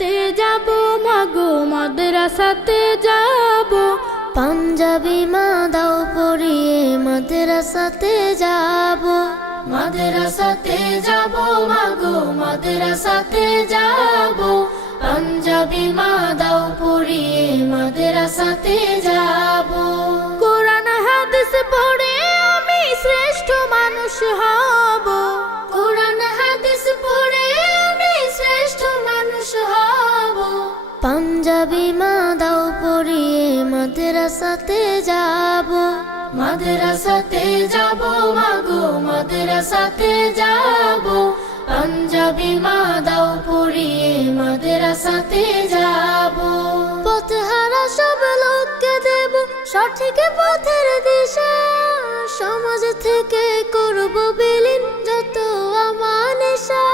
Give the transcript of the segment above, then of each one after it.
বেড়াতে যাব মাগো মাদ্রাসাতে যাব। পাঞ্জাবি মা দাও পরিয়ে মাদ্রাসাতে যাব। মাদ্রাসাতে যাব মাগো মাদ্রাসাতে যাব। পাঞ্জাবি মা দাও পরিয়ে মাদ্রাসাতে যাব। কোরআন হাদিস পড়ে আমি শ্রেষ্ঠ মানুষ হব। কোরআন হাদিস পড়ে আমি শ্রেষ্ঠ মানুষ হব। পাঞ্জাবি মা দাও পরিয়ে মাদ্রাসাতে যাব। মাদ্রাসাতে যাব মাগো মাদ্রাসাতে যাব। পাঞ্জাবি মা দাও পরিয়ে মাদ্রাসাতে যাব। পথহারা সব লোককে দেব সঠিক পথের দিশা। সমাজ থেকে করব বিলীন যত আমানেশা।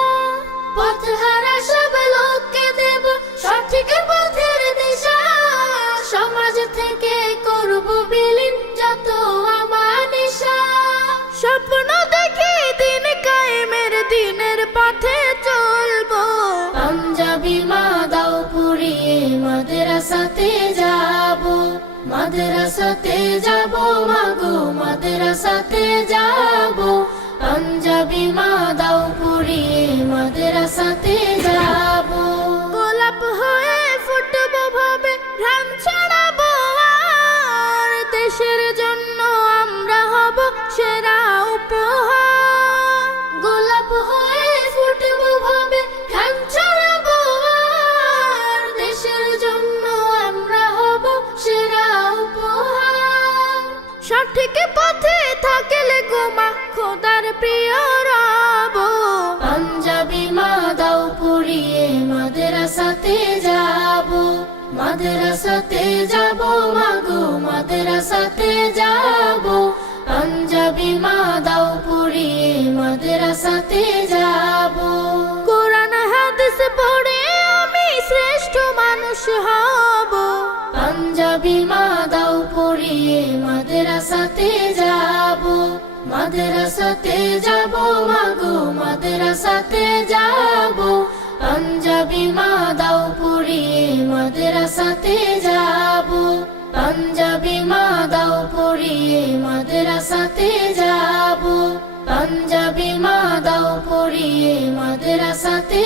পথহারা সব লোককে দেব সঠিক পথের দিশা। সমাজ থেকে করব বিলীন যত আমানেশা। স্বপ্ন দেখি দিন কায়েমের দিনের পথে চলবো। পাঞ্জাবি মা দাও পরিয়ে মাদ্রাসাতে যাব। মাদ্রাসাতে যাব মাগো মাদ্রাসাতে যাব। পাঞ্জাবি মা দাও পরিয়ে মাদ্রাসাতে যাব। গোলাপ হয়ে ফুটবো ভাবে ঘ্রাণ ছড়াবো আর। দেশের জন্য আমরা হব সেরা উপহার। গোলাপ হয়ে ফুটবো ভাবে ঘ্রাণ ছড়াবো আর। দেশের জন্য আমরা হব সেরা উপহার। সঠিক পথে থাকলে গোমা খোদার প্রিয় রব। পাঞ্জাবি মা দাও পরিয়ে মাদ্রাসাতে যাব। মাদ্রাসাতে যাব মাগো মাদ্রাসাতে যাব। পাঞ্জাবি মা দাও পরিয়ে মাদ্রাসাতে যাব। কোরআন হাদিস পড়ে আমি শ্রেষ্ঠ মানুষ হব। পাঞ্জাবি মা দাও পরিয়ে মাদ্রাসাতে যাব। মাদ্রাসাতে যাব মাগো মাদ্রাসাতে যাব। পাঞ্জাবি মা দাও পরিয়ে মাদ্রাসাতে যাব। পাঞ্জাবি মা দাও পরিয়ে মাদ্রাসাতে যাব। পাঞ্জাবি মা দাও পরিয়ে মাদ্রাসাতে